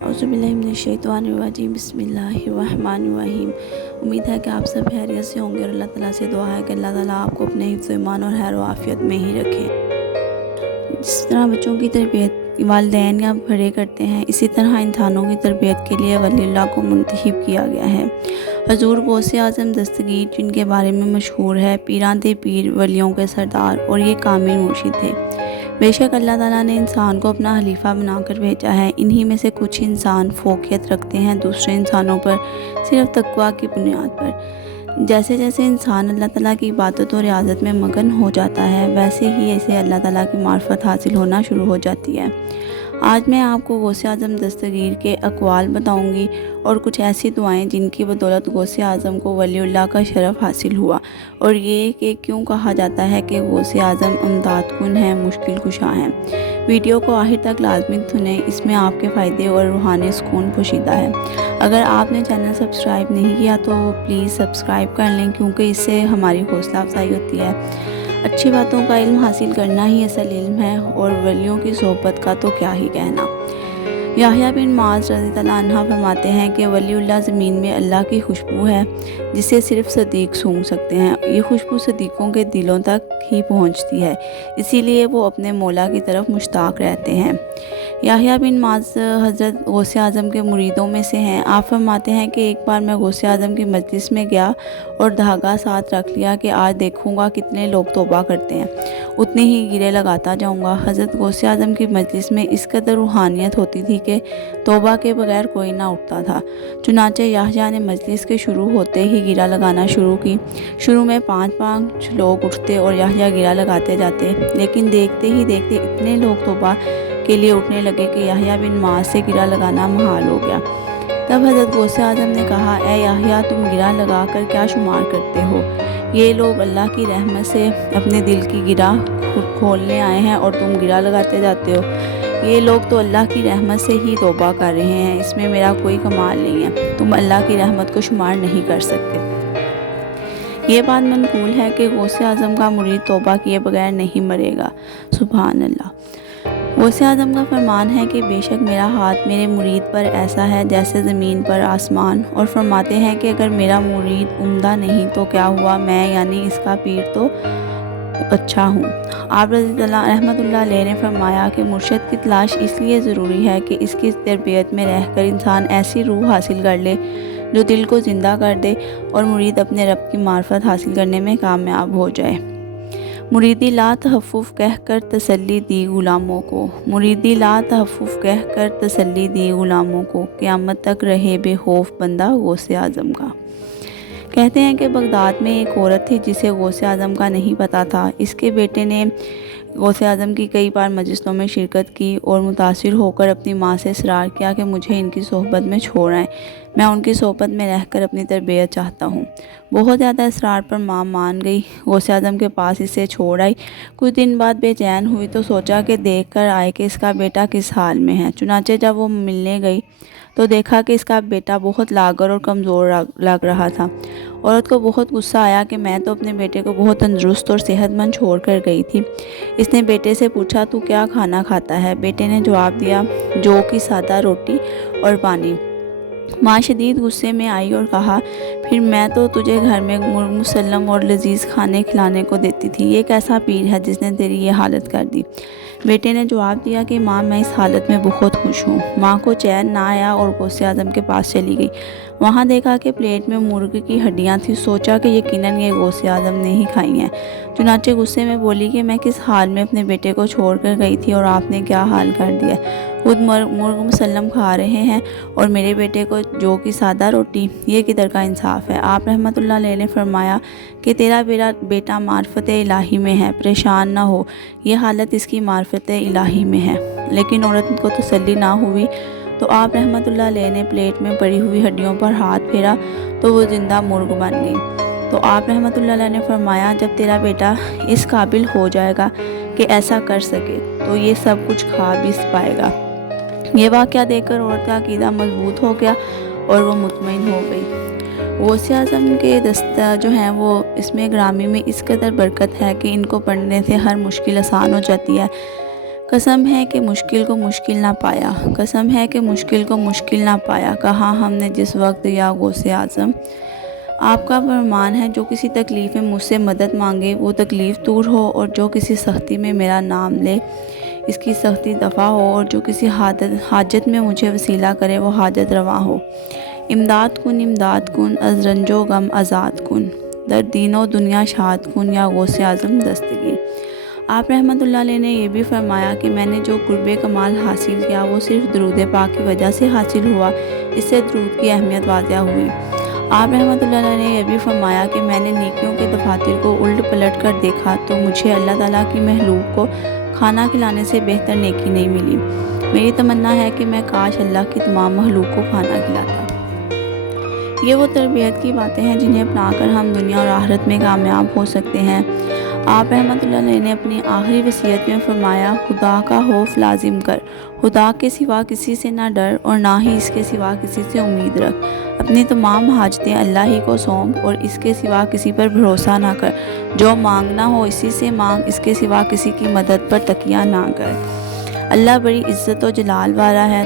औज़ुबिल्लाहिमिनश्शैतानिर्रजीम बिस्मिल्लाहिर्रहमानिर्रहीम। उम्मीद है कि आप सब खैरियत से होंगे और अल्लाह ताला से दुआ है कि अल्लाह ताला आपको अपने हिफ्ज़ ईमान और खैर आफ़ियत में ही रखे। जिस तरह बच्चों की तरबियत वालिदैन या बड़े करते हैं, इसी तरह इंसानों की तरबियत के लिए वलीउल्लाह को मुंतखब किया गया है। हज़ूर गौसे आज़म दस्तगीर, जिनके बारे में मशहूर है पीरांते पीर वलियों के सरदार और ये कामिल मुर्शिद थे। बेशक अल्लाह ताला ने इंसान को अपना खलीफा बनाकर भेजा है। इन्हीं में से कुछ इंसान फोकियत रखते हैं दूसरे इंसानों पर सिर्फ तकवा की बुनियाद पर। जैसे जैसे इंसान अल्लाह ताला की इबादत और रियाज़त में मगन हो जाता है, वैसे ही इसे अल्लाह ताला की मार्फत हासिल होना शुरू हो जाती है। आज मैं आपको गौसे आज़म दस्तगीर के अक़वाल बताऊंगी और कुछ ऐसी दुआएं जिनकी बदौलत गौसे आज़म को वलीउल्लाह का शरफ़ हासिल हुआ, और ये कि क्यों कहा जाता है कि गौसे आज़म अमदाद कुन हैं, मुश्किल कुशा हैं। वीडियो को आखिर तक लाजमी सुनें, इसमें आपके फ़ायदे और रूहानी सुकून पोशीदा है। अगर आपने चैनल सब्सक्राइब नहीं किया तो प्लीज़ सब्सक्राइब कर लें, क्योंकि इससे हमारी हौसला अफजाई होती है। अच्छी बातों का इल्म हासिल करना ही असल इल्म है, और वलियों की सोहबत का तो क्या ही कहना। याह्या बिन मुआज़ रज़ियल्लाहु अन्हु फरमाते हैं कि वलीउल्लाह ज़मीन में अल्लाह की खुशबू है जिसे सिर्फ सदीक़ सूंघ सकते हैं। ये खुशबू सदीक़ों के दिलों तक ही पहुंचती है, इसीलिए वो अपने मौला की तरफ मुश्ताक़ रहते हैं। याह्या बिन मुआज़ हज़रत गौसे आज़म के मुरीदों में से हैं। आप फरमाते हैं कि एक बार मैं गौसे आज़म की मजलिस में गया और धागा साथ रख लिया कि आज देखूंगा कितने लोग तौबा करते हैं, उतने ही गिरे लगाता जाऊंगा। हज़रत गौसे आज़म की मजलिस में इस कदर रूहानियत होती थी कि तौबा के बगैर कोई ना उठता था। चुनांचे याह्या ने मजलिस के शुरू होते ही गिरा लगाना शुरू की। शुरू में 5-5 लोग उठते और याह्या गिरा लगाते जाते, लेकिन देखते ही देखते इतने लोग तौबा के लिए उठने लगे कि याह्या बिन मुआज़ से गिरा लगाना महाल हो गया। तब हज़रत गौसे आज़म ने कहा, ए याह्या, तुम गिरा लगा कर क्या शुमार करते हो? ये लोग अल्लाह की रहमत से अपने दिल की गिरा खोलने आए हैं और तुम गिरा लगाते जाते हो। ये लोग तो अल्लाह की रहमत से ही तौबा कर रहे हैं, इसमें मेरा कोई कमाल नहीं है। तुम अल्लाह की रहमत को शुमार नहीं कर सकते। ये बात मनकूल है कि गौसे आज़म का मुरीद तौबा किए बगैर नहीं मरेगा। सुभान अल्लाह। गौसे आज़म का फरमान है कि बेशक मेरा हाथ मेरे मुरीद पर ऐसा है जैसे ज़मीन पर आसमान, और फरमाते हैं कि अगर मेरा मुरीद उम्दा नहीं तो क्या हुआ, मैं यानी इसका पीर तो अच्छा हूँ। आप रहमतुल्लाह अलैह ने फरमाया कि मुर्शिद की तलाश इसलिए ज़रूरी है कि इसकी तरबियत में रहकर इंसान ऐसी रूह हासिल कर ले जो दिल को ज़िंदा कर दे और मुरीद अपने रब की मार्फत हासिल करने में कामयाब हो जाए। मुरीदी ला तहफ़्फ़ुफ़ कह कर तसल्ली दी ग़ुलामों को, मुरीदी ला तहफ़्फ़ुफ़ कह कर तसल्ली दी ग़ुलामों को, क़यामत तक रहे बेखौफ बंदा गौसे आज़म का। कहते हैं कि बगदाद में एक औरत थी जिसे गौसे आज़म का नहीं पता था। इसके बेटे ने गौसे आज़म की कई बार मजलिसों में शिरकत की और मुतासिर होकर अपनी माँ से इसरार किया कि मुझे इनकी सोहबत में छोड़ आएँ, मैं उनकी सोहबत में रहकर अपनी तरबियत चाहता हूँ। बहुत ज़्यादा इसरार पर माँ मान गई, गौसे आज़म के पास इसे छोड़ आई। कुछ दिन बाद बेचैन हुई तो सोचा कि देख कर आए कि इसका बेटा किस हाल में है। चुनांचे जब वो मिलने गई तो देखा कि इसका बेटा बहुत लागर और कमज़ोर लग रहा था। औरत को बहुत गुस्सा आया कि मैं तो अपने बेटे को बहुत तंदुरुस्त और सेहतमंद छोड़ कर गई थी। इसने बेटे से पूछा, तू क्या खाना खाता है? बेटे ने जवाब दिया, जौ की सादा रोटी और पानी। माँ शदीद गुस्से में आई और कहा, फिर मैं तो तुझे घर में मुर्ग मुसल्लम और लजीज खाने खिलाने को देती थी, ये कैसा पीर है जिसने तेरी ये हालत कर दी? बेटे ने जवाब दिया कि माँ, मैं इस हालत में बहुत खुश हूँ। माँ को चैन ना आया और गौसे आज़म के पास चली गई। वहाँ देखा कि प्लेट में मुर्ग की हड्डियाँ थी। सोचा कि यकीनन ये गौसे आज़म ने ही खाई हैं। चुनांचे गुस्से में बोली कि मैं किस हाल में अपने बेटे को छोड़ कर गई थी और आपने क्या हाल कर दिया? खुद मुर्ग मुसल्लम खा रहे हैं और मेरे बेटे को जौ की सादा रोटी, ये किधर का इंसाफ है? आप रहमतुल्लाह अलैह ने फरमाया कि तेरा बेटा मार्फत इलाही में है, परेशान ना हो, ये हालत इसकी मार्फत इलाही में है। लेकिन औरत को तसल्ली ना हुई तो आप रहमतुल्लाह अलैह ने प्लेट में पड़ी हुई हड्डियों पर हाथ फेरा तो वो ज़िंदा मुर्ग बन गई। तो आप रहमतुल्लाह अलैह ने फरमाया, जब तेरा बेटा इस काबिल हो जाएगा कि ऐसा कर सके तो ये सब कुछ खा भी पाएगा। ये वाक़या देखकर औरत का अक़ीदा मजबूत हो गया और वो मुतमईन हो गई। गौसे आज़म के दस्ता जो हैं वो इसमें ग्रामी में इस कदर बरकत है कि इनको पढ़ने से हर मुश्किल आसान हो जाती है। قسم ہے کہ مشکل کو مشکل نہ پایا، قسم ہے کہ مشکل کو مشکل نہ پایا، کہا ہم نے جس وقت یا غوث اعظم۔ آپ کا فرمان ہے جو کسی تکلیف میں مجھ سے مدد مانگے وہ تکلیف دور ہو، اور جو کسی سختی میں میرا نام لے اس کی سختی دفع ہو، اور جو کسی حاجت میں مجھے وسیلہ کرے وہ حاجت روا ہو۔ امداد کن از رنج و غم آزاد کن، در دین و دنیا شاد کن یا غوث اعظم دستگیر۔ آپ رحمۃ اللہ علیہ نے یہ بھی فرمایا کہ میں نے جو قرب کمال حاصل کیا وہ صرف درود پاک کی وجہ سے حاصل ہوا، اس سے درود کی اہمیت واضح ہوئی۔ آپ رحمۃ اللہ علیہ نے یہ بھی فرمایا کہ میں نے نیکیوں کے دفاتر کو الٹ پلٹ کر دیکھا تو مجھے اللہ تعالیٰ کی محلوق کو کھانا کھلانے سے بہتر نیکی نہیں ملی۔ میری تمنا ہے کہ میں کاش اللہ کی تمام مخلوق کو کھانا کھلاتا۔ یہ وہ تربیت کی باتیں ہیں جنہیں اپنا کر ہم دنیا اور آخرت میں کامیاب ہو سکتے ہیں۔ آپ رحمۃ اللہ علیہ نے اپنی آخری وصیت میں فرمایا، خدا کا خوف لازم کر، خدا کے سوا کسی سے نہ ڈر اور نہ ہی اس کے سوا کسی سے امید رکھ، اپنی تمام حاجتیں اللہ ہی کو سونپ اور اس کے سوا کسی پر بھروسہ نہ کر، جو مانگنا ہو اسی سے مانگ، اس کے سوا کسی کی مدد پر تکیہ نہ کر۔ اللہ بڑی عزت و جلال والا ہے۔